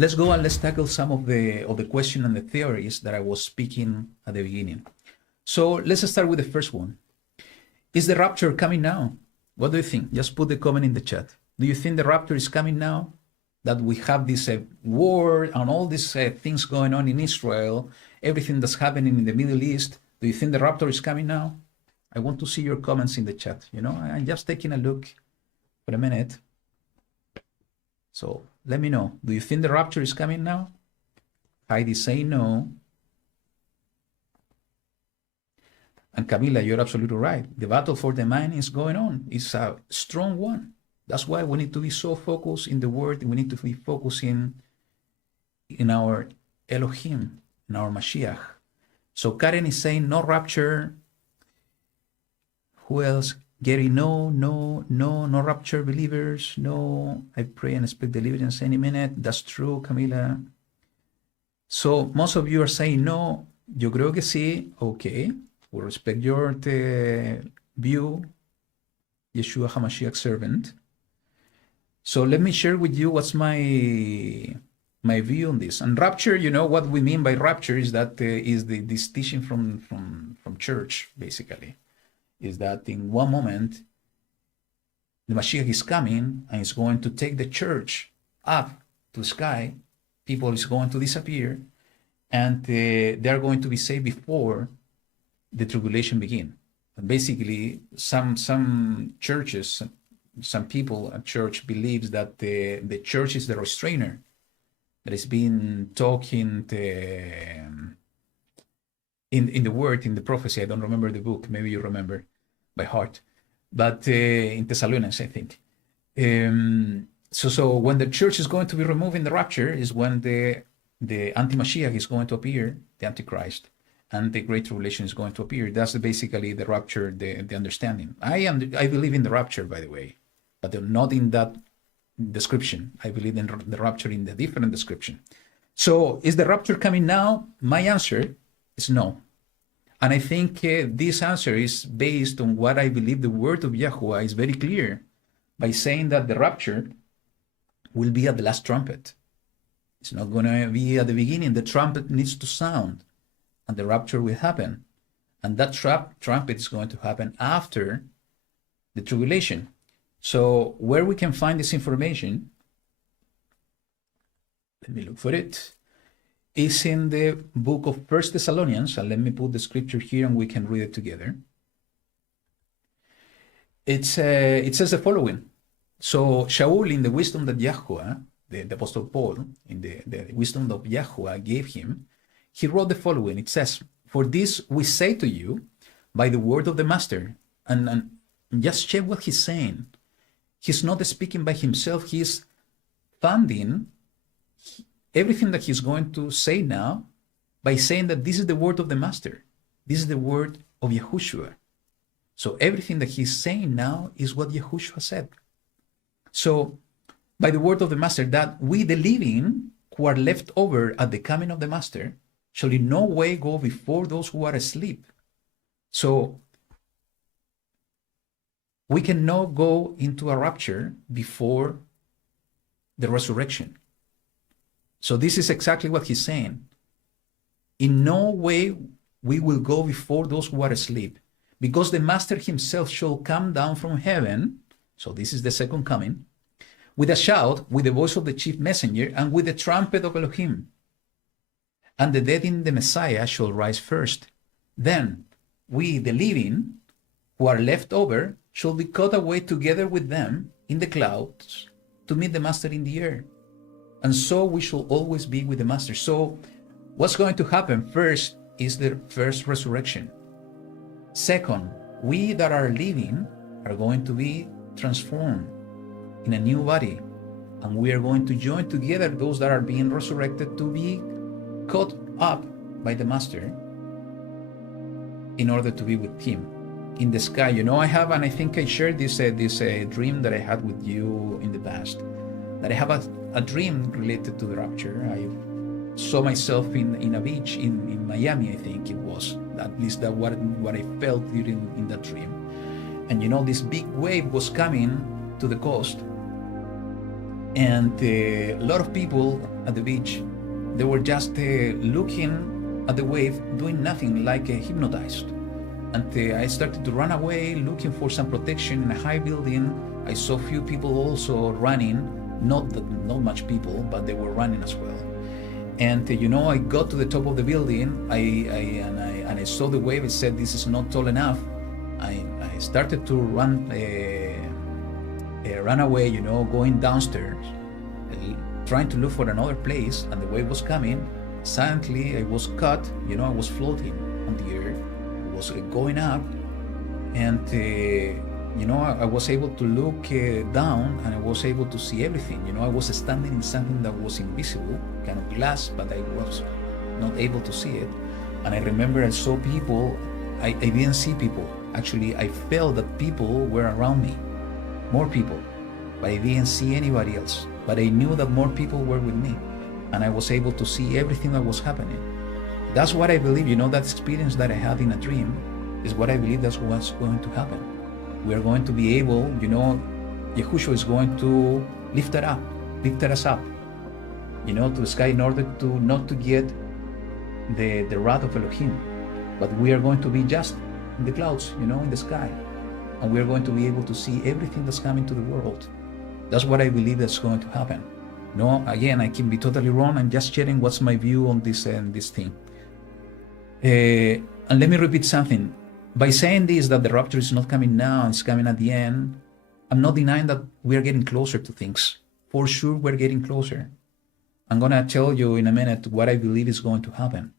let's go and let's tackle some of the question and the theories that I was speaking at the beginning. So let's start with the first one. Is the rapture coming now? What do you think? Just put the comment in the chat. Do you think the rapture is coming now? That we have this war and all these things going on in Israel, everything that's happening in the Middle East. Do you think the rapture is coming now? I want to see your comments in the chat. You know, I'm just taking a look for a minute. So let me know. Do you think the rapture is coming now? Heidi say no. And Camila, you're absolutely right. The battle for the mind is going on. It's a strong one. That's why we need to be so focused in the word. We need to be focusing in our Elohim, in our Mashiach. So Karen is saying no rapture. Who else? Gary, no rapture believers. No, I pray and expect deliverance any minute. That's true, Camila. So most of you are saying no. Yo creo que sí. Okay. We respect your view. Yeshua HaMashiach servant. So let me share with you what's my view on this. And rapture, you know, what we mean by rapture is that this teaching from church, basically, is that in one moment, the Mashiach is coming and is going to take the church up to the sky. People is going to disappear, and they are going to be saved before the tribulation begin. And basically, some churches, some people at church believes that the church is the restrainer that is being talking in the word, in the prophecy. I don't remember the book. Maybe you remember by heart, but in Thessalonians, I think. So when the church is going to be removed in the rapture is when the anti-Mashiach is going to appear, the Antichrist, and the Great Tribulation is going to appear. That's basically the rapture, the understanding. I believe in the rapture, by the way, but not in that description. I believe in the rapture in the different description. So is the rapture coming now? My answer is no. And I think this answer is based on what I believe the word of YaHuWaH is very clear by saying that the rapture will be at the last trumpet. It's not going to be at the beginning. The trumpet needs to sound and the rapture will happen. And that trumpet is going to happen after the tribulation. So where we can find this information, let me look for it, is in the book of 1 Thessalonians. And let me put the scripture here and we can read it together. It says the following. So Shaul, in the wisdom that YaHuWaH, the Apostle Paul, in the wisdom that YaHuWaH gave him, he wrote the following. It says, "For this we say to you by the word of the Master." And just check what he's saying. He's not speaking by himself. He's funding everything that he's going to say now by saying that this is the word of the Master. This is the word of Yahushua. So everything that he's saying now is what Yahushua said. So by the word of the Master, that we, the living, who are left over at the coming of the Master, shall in no way go before those who are asleep. So we cannot go into a rapture before the resurrection. So this is exactly what he's saying. In no way we will go before those who are asleep, because the Master himself shall come down from heaven. So this is the second coming, with a shout, with the voice of the chief messenger, and with the trumpet of Elohim. And the dead in the Messiah shall rise first. Then we, the living, who are left over, shall be caught away together with them in the clouds to meet the Master in the air. And so we shall always be with the Master. So what's going to happen? First is the first resurrection. Second, we that are living are going to be transformed in a new body. And we are going to join together those that are being resurrected to be caught up by the Master in order to be with him in the sky. You know, I have, and I think I shared this dream that I had with you in the past, that I have a dream related to the rapture. I saw myself in a beach in Miami, I think it was. At least that what I felt in that dream. And you know, this big wave was coming to the coast. And a lot of people at the beach, they were just looking at the wave, doing nothing, like hypnotized. And I started to run away, looking for some protection in a high building. I saw few people also running, not much people, but they were running as well. And I got to the top of the building. I saw the wave. I said, "This is not tall enough." I started to run away, going downstairs, trying to look for another place, and the wave was coming. Suddenly, I was caught. I was floating on the air. I was going up, and I was able to look down, and I was able to see everything. I was standing in something that was invisible, kind of glass, but I was not able to see it. And I remember I saw people. I didn't see people. Actually, I felt that people were around me, more people, but I didn't see anybody else. But I knew that more people were with me, and I was able to see everything that was happening. That's what I believe. That experience that I had in a dream is what I believe that's what's going to happen. We are going to be able, YaHuWaH is going to lift us up, to the sky in order to not to get the wrath of Elohim, but we are going to be just in the clouds, in the sky, and we are going to be able to see everything that's coming to the world. That's what I believe that's going to happen. Again, I can be totally wrong. I'm just sharing what's my view on this thing. And let me repeat something. By saying this, that the rapture is not coming now, it's coming at the end, I'm not denying that we are getting closer to things. For sure, we're getting closer. I'm going to tell you in a minute what I believe is going to happen.